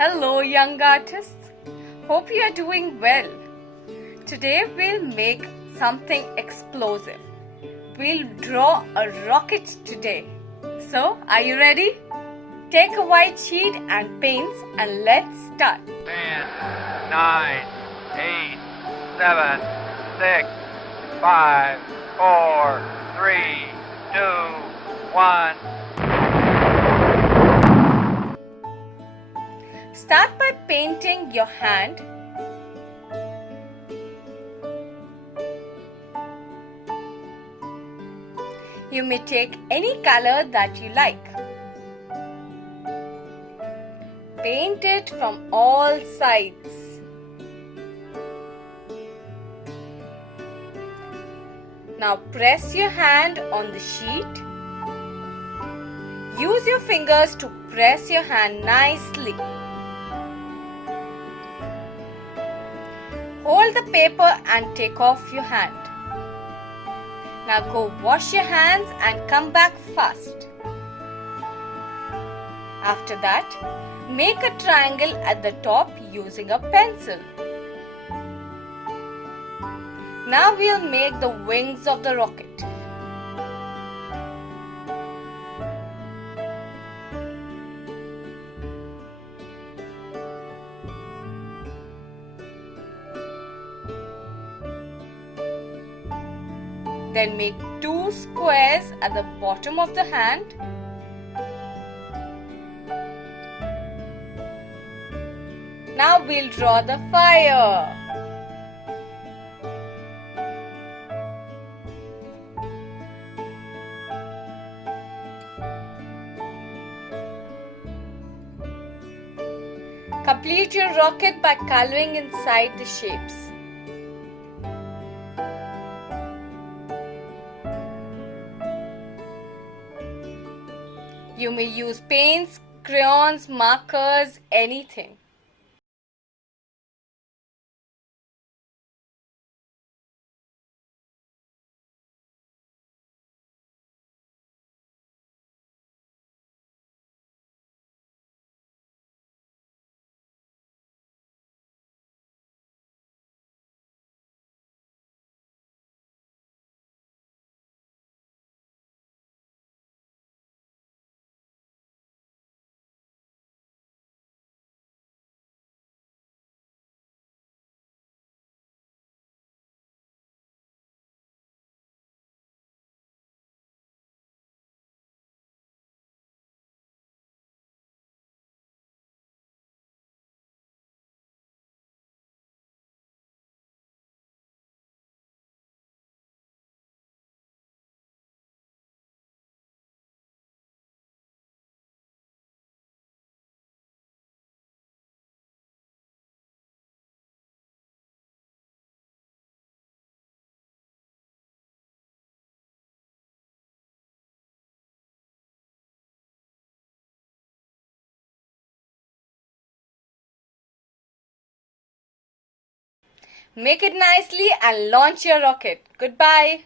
Hello, young artists. Hope you are doing well. Today we'll make something explosive. We'll draw a rocket today. So, are you ready? Take a white sheet and paints and let's start. 10, 9, 8, 7, 6, 5, 4, 3, 2, 1. Start by painting your hand. You may take any color that you like. Paint it from all sides. Now press your hand on the sheet. Use your fingers to press your hand nicely. Hold the paper and take off your hand. Now go wash your hands and come back fast. After that, make a triangle at the top using a pencil. Now we'll make the wings of the rocket. Then make two squares at the bottom of the hand. Now we'll draw the fire. Complete your rocket by coloring inside the shapes. You may use paints, crayons, markers, anything. Make it nicely and launch your rocket. Goodbye.